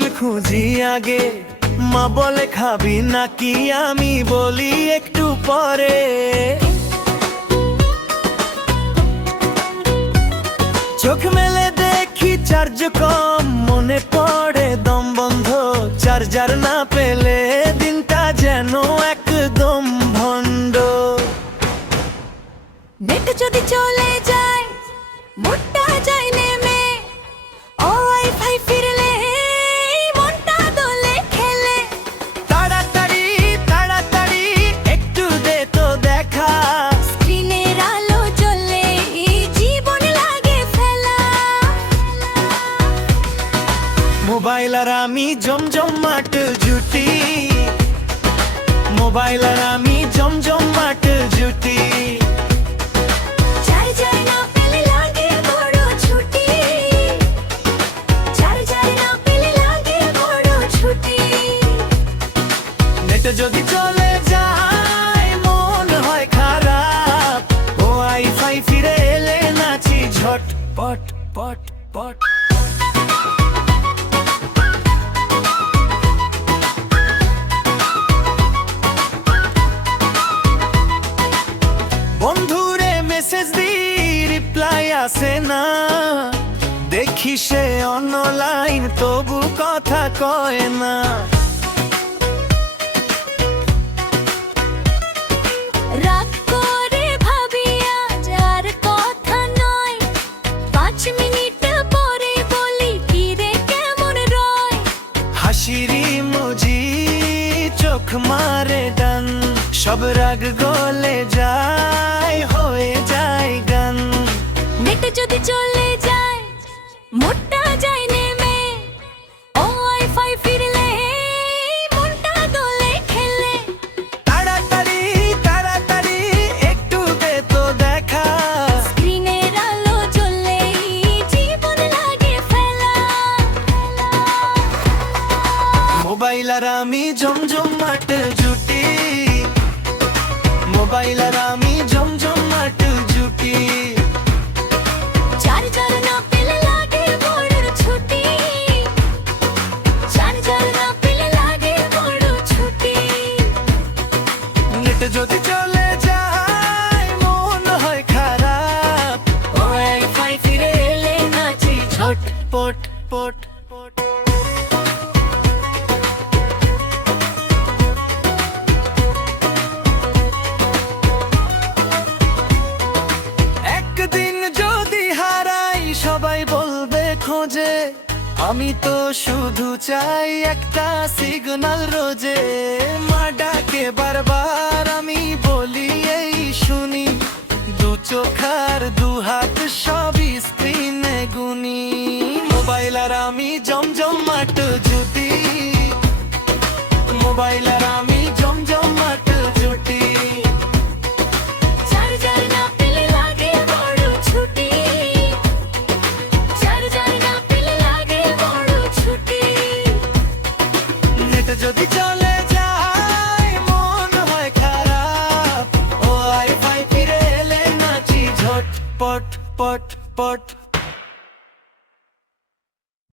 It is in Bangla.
মোবাইল খুঁজি আগে, মা বলে খাবি নাকি, আমি বলি একটু পরে। চোখ মেলে দেখি চার্জ কম, মনে পড়ে দম বন্ধ। চার্জার না পেলে দিনটা যেন একদম ভণ্ড। নেট যদি চলে যায়, মুডটা যায় নেমে, ওয়াইফাই ফিরলে মনটা দোলে খেলে। তাড়াতাড়ি তাড়াতাড়ি একটু দে তো দেখা, স্ক্রিনের আলো জ্বললে জীবন লাগে ফেলা। মোবাইল আর আমি জমজমাট জুটি, মোবাইল আর আমি জমজমাট জুটি। চার্জার না পেলে লাগে বড় ছুটি, চার্জার না পেলে লাগে বড় ছুটি। নেট যদি চলে যায় মন হয় খারাপ, ওয়াইফাই ফিরে এলে নাচি ঝটপট পট পট। বন্ধুরে মেসেজ দি রিপ্লাই আসে না, দেখি সে অনলাইন তবু কথা কয় না। রাগ করে ভাবি আজ আর কথা নয়, 5 মিনিট পরে বলি ফিরে কেমন রয়। হাসির ইমোজি চোখ মারে ডান, সব রাগ গলে যায় হয়ে যায় গান। নেট যদি চলে যায়, মোটটা যায় নেমে, ওয়াইফাই ফিরলে মনটা দোলে খেলে। তাড়াতাড়ি তাড়াতাড়ি একটু দে তো দেখা, স্ক্রিনের আলো জ্বললেই জীবন লাগে ফেলা। মোবাইল আর আমি জমজমাট জুটি, মোবাইল আর আমি জমজমাট জুটি। চার্জার না পেলে লাগে বড় ছুটি, চার্জার না পেলে লাগে বড় ছুটি। নেট যদি চলে যায় মন হয় খারাপ, ওয়াইফাই ফিরে এলে নাচি ঝটপট পট পট। একদিন যদি হারাই সবাই বলবে খোঁজে, আমি তো শুধু চাই একটা সিগন্যাল রোজে। মা ডাকে বারবার আমি বলি এই শুনি, দু চোখার দু হাত সবই স্ক্রিনে গুনি। মোবাইল আর আমি জমজমাট জুটি, মোবাইল আর